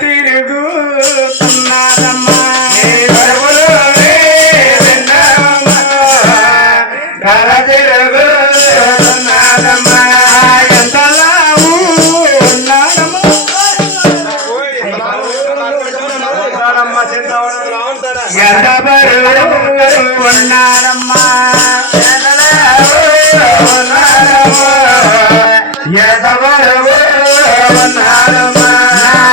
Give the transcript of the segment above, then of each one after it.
తిరుగుతున్నారమ్మా. ఉన్నారమ్మా ఎదవరు ఉన్నారమ్మా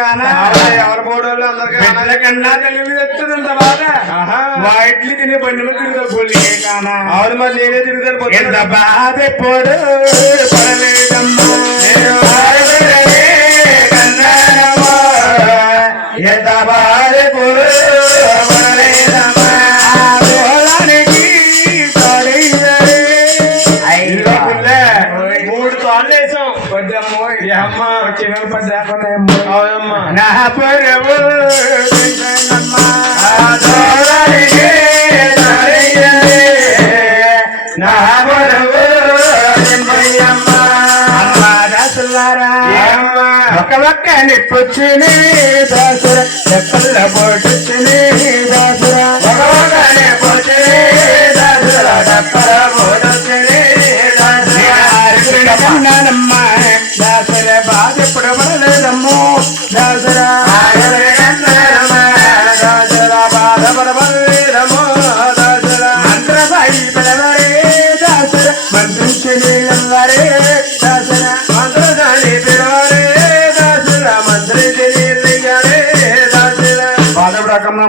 కానా ఎవరు బోడోళ్ళు అందరికీ బిడ్డల కన్నా తల్లి తెస్తుంది బాధ వాటిని తినే బండిలో తిరుగుతా బోళ్ళకే కానా అవును మరి నేనే తిరుగుతాను ఎంత బాధ ఎప్పుడు పడలేదమ్మా వచ్చిన అవునమ్మా నా పరువు తింటానమ్మా. ఆ నా పరువు తింటానమ్మా. ఒక్క నిప్పొచ్చిని దాసుర చెప్పుల పోటుచ్చిని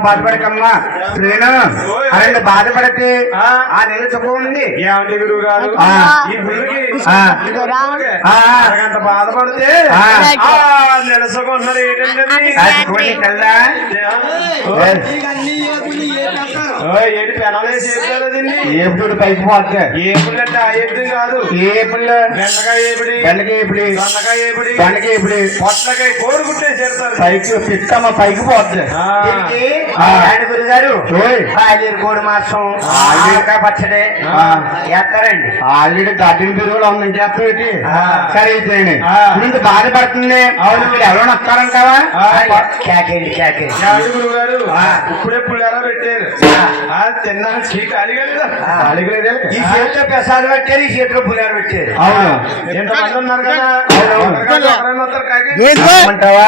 బాధపడకమ్మా. శ్రీను అరే బాధపడితే ఆ. నెల సుఖం ఉంది. ఏమండి గురువు గారు. ఈ గురువుకి బాధపడితే ఏంటి పెనాలేసి చెప్పారు ఏపుడు పైకి పోతే. ఏపుడు అంటే ఆ ఏపుడు కాదు. బెండకాయ ఏపిడి. బెండకాయ ఇప్పుడు దొండకాయ ఏపిడి. బెండకాయ ఇప్పుడు పొట్లకాయ కోడి గుట్టే చేస్తారు పైకి పిక్కమ్మ పైకి పోతే. ఆ. ఆ. గురుగారు? కోడి మాసం. పచ్చడి. ఆ. చేస్తారండి ఆల్రెడీ గడ్డిన పెరుగులో ఉంది చేస్తాయి ఆ. సరే అయిపోయింది ఆ. ముందు బాధపడుతుంది అవును. మీరు ఎవరో ఆ. కేకేండి కేకేండి ఏమండి గురువు గారు ఆ. ఇప్పుడే పులిహార పెట్టారు. తిన్నాను. ఈ చేతిలో ప్రసాదం పెట్టారు ఈ చేతిలో పులిహార పెట్టారు. అవును. ఎంతమంది ఉన్నారు కదా? వస్తారు కాకి. అంటావా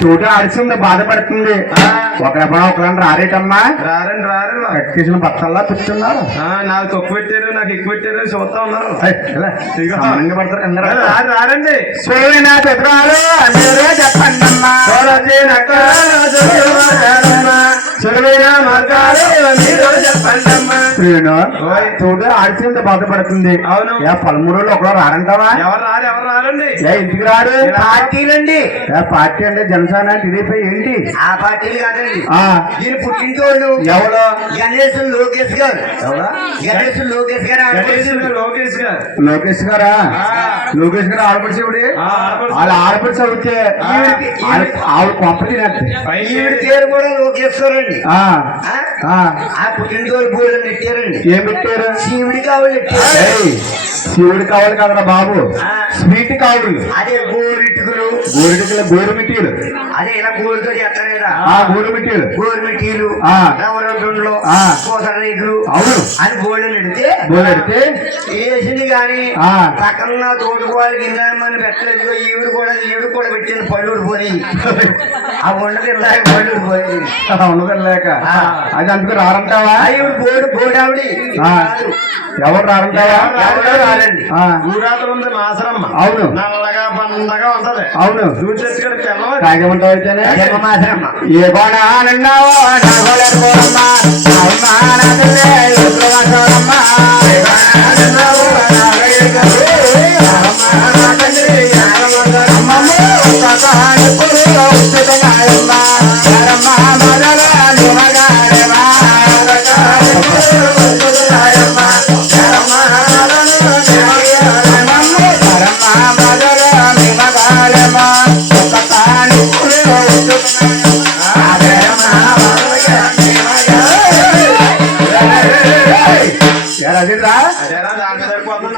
చూడ అరిసింది బాధపడుతుంది. ఒకరపడ ఒకరని రారేటమ్మా. రారండి రారు కట్టేసిన బత్తల్లా కూర్చున్నారు ఆ, నాకు తక్కువ పెట్టారు నాకు ఎక్కువ పెట్టారు చూస్తా ఉన్నారు. పడతారు రారండి. సూర్యున పెద్దవాళ్ళు మీరే చెప్పండి చూడు ఆడిసింత బాధపడుతుంది. అవును. ఏ పదమూడు ఒకరు రారంటావా? ఎవరు రారు ఎవరు రారండి? ఏ ఇంటికి రారు పార్టీలండి. ఏ పార్టీ అంటే జనసేన టీడీపీ ఏంటి? ఆ పార్టీలు కాదండి. ఆ. దీని పుట్టింటోళ్ళు ఎవరు గణేశ్ లోకేష్ గారు. గణేశ్ లోకేష్ గారు గణేష్. లోకేష్ గారు. లోకేష్ గారా. లోకేష్ గారు ఆడపడిచేవుడి. వాళ్ళ ఆడపడిచి. అవుతే ఆ. ఆవిడ కొంప తినద్దు. పైకి ఈవిడ పేరు కూడా లోకేశ్వరండి ఆ, ఆ? ఆ, ఆ పుట్టినరోజు బోర్డు నెట్టారండి. ఏం పెట్టారు? శివుడి కావాలి శివుడు కదరా బాబు. స్వీట్ కావాలి. అదే గోరిటుకులు గోరుడికల గోరుమిటీలు అదే ఇలా గోరుతో చేస్తారు కదా. ఆ గోరుమిటీలు గోరుమిటీలు ఆ. నవరత్నులు ఆ. కోసర రైతులు అవును. అని బోర్డు నెడితే గోరెడితే వేసింది కానీ. పక్కన తోడుకోవాలి కింద మంది పెట్టలేదు ఈవిడ కూడా ఈవిడ కూడా పెట్టింది పళ్ళు పోయి. ఆ ఉండదు ఇలా పళ్ళు పోయి. ఉండదలేక. అది అందుకు రారంటావా? ఈవిడ బోర్డు బోర్డు ఆవిడ. ఎవరు రారంటావా? ఎవరు రారండి. ఊరాతలు ఉంది మాసరమ్మ అవును. నల్లగా పండగా ఉంటది. అవును. తాగేమంటావు అయితేనే ఏ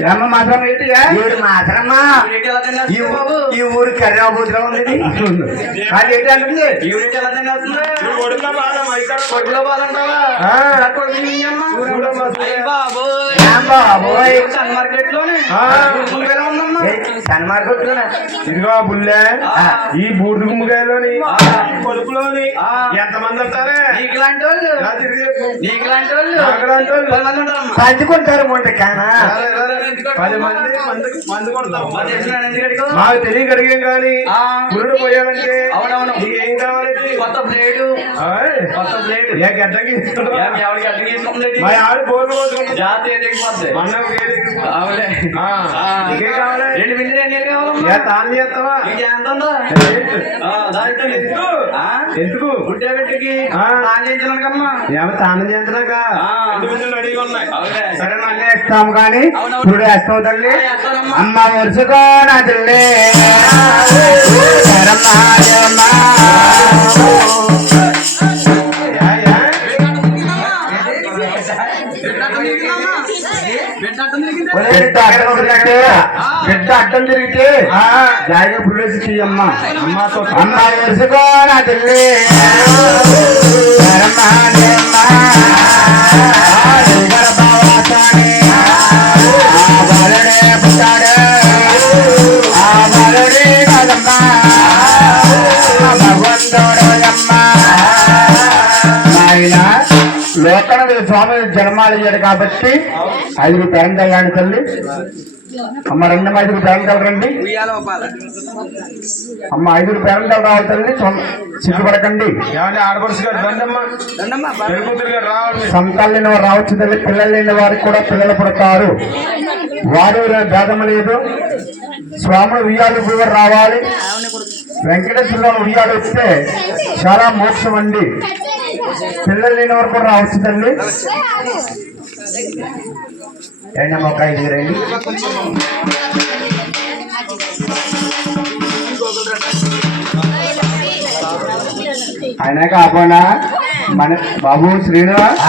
ఏమ మాత్రం ఈ ఊ- ఈ ఊరు కర్రాబూతులో ఉంది. అది ఏంటి అంటుంది? ఒడిలో బాధ మైకాడ కొట్టులో బాలంటావా ఆ. కొడుకు మీ అమ్మ? అయ్య బాబోయ్. ఏం బాబోయ్? సన్ మార్కెట్లోనే ఆ. ముందుగా ఉందమ్మా? సన్మార్గొట్టుకున్నా ఇదిగో బుల్లే. ఈ బూర్డు గుమ్మకాయలోని కొడుకులోని ఆ. ఎంతమంది ఉంటారే నీకు లాంటి వాళ్ళు ఇలా తిరిగి చెప్పు. నీకు లాంటి వాళ్ళు నాకు లాంటి వాళ్ళు. పది మంది ఉంటారమ్మా. పంచుకుంటారు ముందు కానా. పది మంది కొడతాం? మాకు తెలియక అడిగాం కానీ ఆ. గురుడు పోయామంటే అవునవును. ఏం కావాలి కొత్త ప్లేటు. కొత్త ప్లేట్ ఏ మా పోసుకుంటుంది జాతర కావాలి. రెండు బిందెలు ఎన్ని తాను చేస్తావా? ఇంకా ఎంత ఉందా? ఏంటి? ఆ, దాంట్లో ఎందుకు? గుడ్డే. ఆందించడానికమ్మా ఏమో తాను సరే మళ్ళీ కానీ. ఇప్పుడు వేస్తావు తల్లి. అమ్మ. వరుసకో నా తల్లి. శరమ్మా. బిడ్డ అడ్డం తిరిగితే బిడ్డ అడ్డం తిరిగితే జాయిగా పుల్లేసి తీయమ్మ అమ్మతో అమ్మ వరుసకో నా తల్లి లోకన స్వామి జన్మాలు ఇయ్యాడు కాబట్టి. ఐదుగురు పేరంతల్లాండి తల్లి. అమ్మ రెండమ్మ ఐదుగురు పేరంతలు రండి అమ్మ ఐదుగురు పేరంతలు రావాలి. సిగ్గుపడకండి సంతాలు లేని వారు రావచ్చు తల్లి పిల్లలు లేని వారికి కూడా పిల్లలు పుడతారు. వారు భేదం లేదు. స్వాములు ఉయ్యాలు కూడా రావాలి. వెంకటేశ్వరలో ఉయ్యాలు వస్తే చాలా మోక్షం అండి. పిల్లలు లేని వారు కూడా రావచ్చు తల్లి. రెండు మొక్క ఐదు రండి. అయినా కాకుండా మన బాబు శ్రీనివాస్?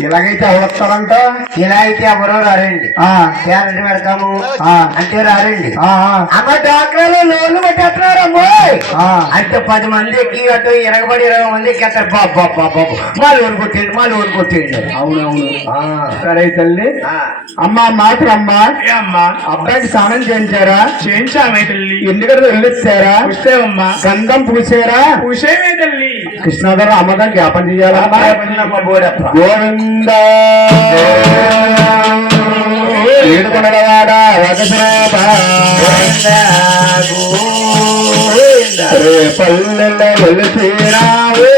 ఇలాగైతే ఎవరొస్తారంట ఇలా అయితే ఎవరో రారండి. ఆ, క్యారెట్ పెడతాము. ఆ. అంటే రారండి. అమ్మ డాక్టర్లు లోన్లు పెట్టేస్తున్నారు అమ్మోయ్ ఆ. అంటే పది మంది ఎక్కి అటు ఇరగబడి ఇరవై మంది ఎక్కేస్తారు. బాబు బాబు బాబు మా లోన్ కొట్టేయండి మా లోన్ కొట్టేయండి. అవునవును. ఆ. సరే తల్లి. ఆ. అమ్మ మాత్రం అమ్మ. అమ్మా? అబ్బాయికి స్నానం చేయించారా? చేయించామే తల్లి. ఎందుకంటే వెళ్ళొచ్చారా వచ్చావమ్మా గంధం పూసారా? ఉషేమే తల్లి. కృష్ణాధర అమ్మగారు జ్ఞాపం చేయాలమ్మా బోడప్ప గోవింద ఏడుకొండలవాడ వెంకటరామ. రే పల్లెల్లో వెలిసిరావు